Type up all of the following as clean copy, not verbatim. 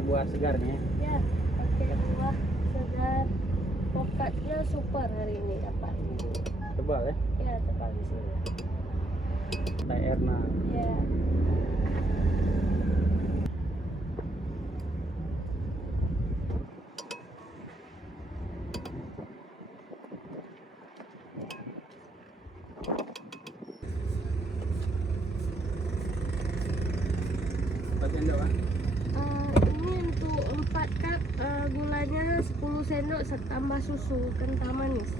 Buah segarnya. Ya, pakai buah segar. Pokatnya super hari ini dapat. Tebal ya. Ya, tebal di sini. Thai Erna. Ya. Sendok kan? Ini untuk 4 cup, gulanya 10 sendok tambah susu kental manis.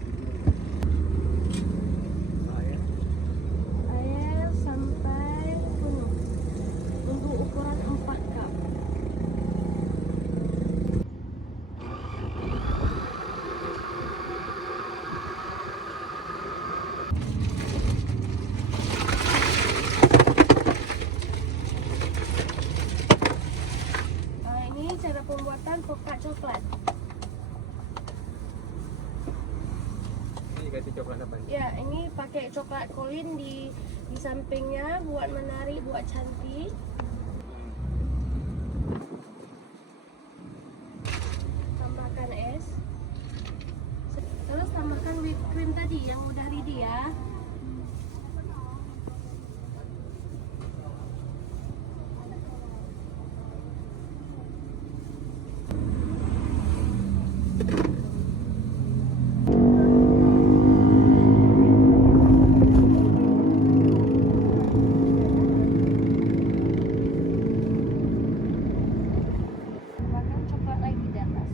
Air sampai penuh untuk ukuran 4 cup. Ini cara pembuatan pokat coklat. Ini kasih coklat apa? Ya, ini pakai coklat kolin di sampingnya buat menarik, buat cantik. Tambahkan es. Terus tambahkan whipped cream tadi yang udah ready ya. Tambahkan coklat lagi di atas.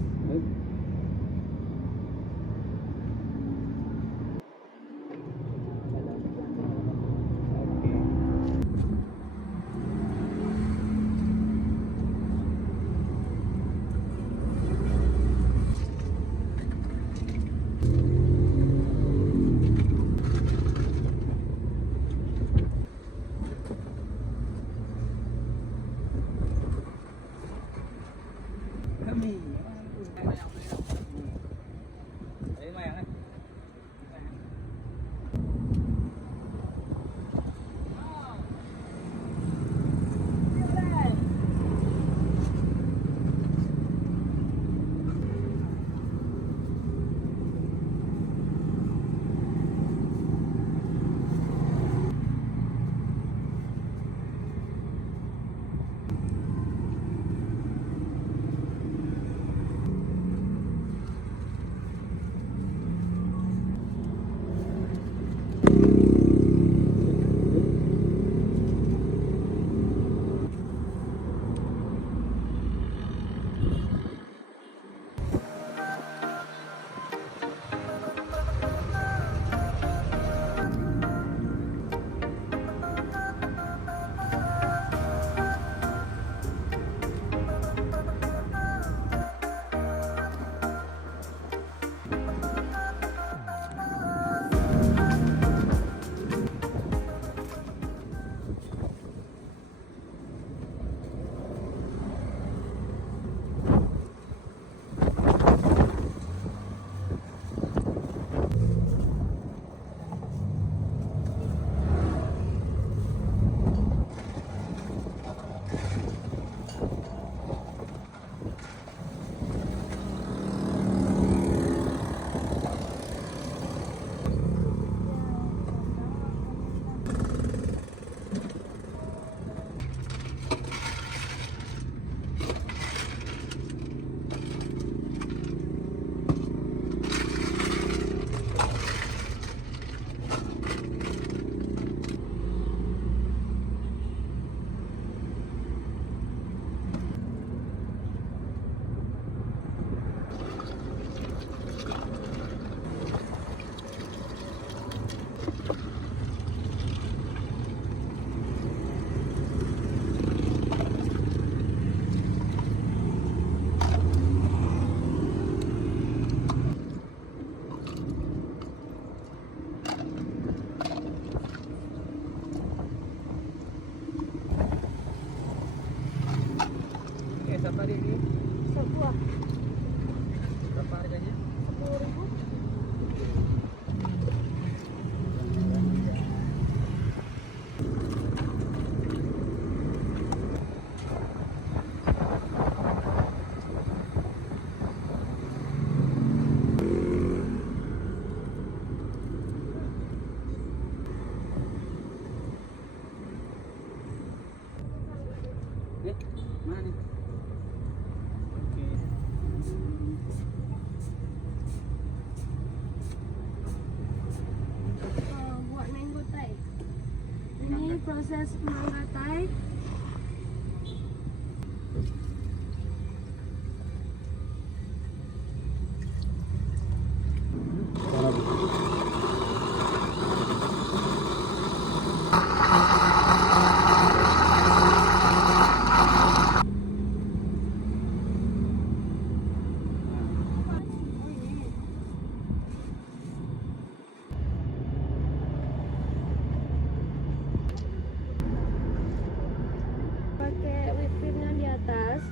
Kami. Ini mah yang Berapa dia ini? Sebuah Berapa harganya? 10.000. proses mangga Thai. Pakai whipped creamnya di atas.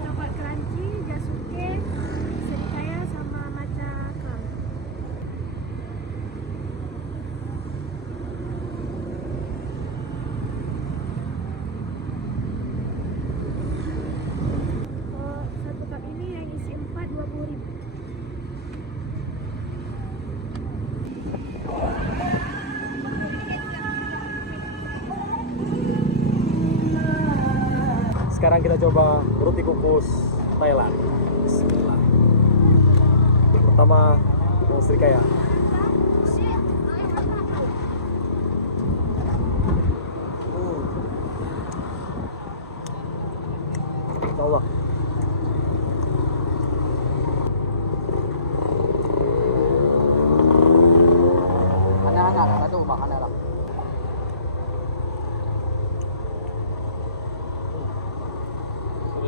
Coklat crunchy, jasuke, serikaya sama matcha cloud. Satu cup ini yang isi 4 20.000. Sekarang kita coba roti kukus Thailand. Bismillah. Pertama serikaya.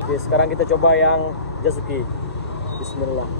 Oke, sekarang kita coba yang Jasuki. Bismillah.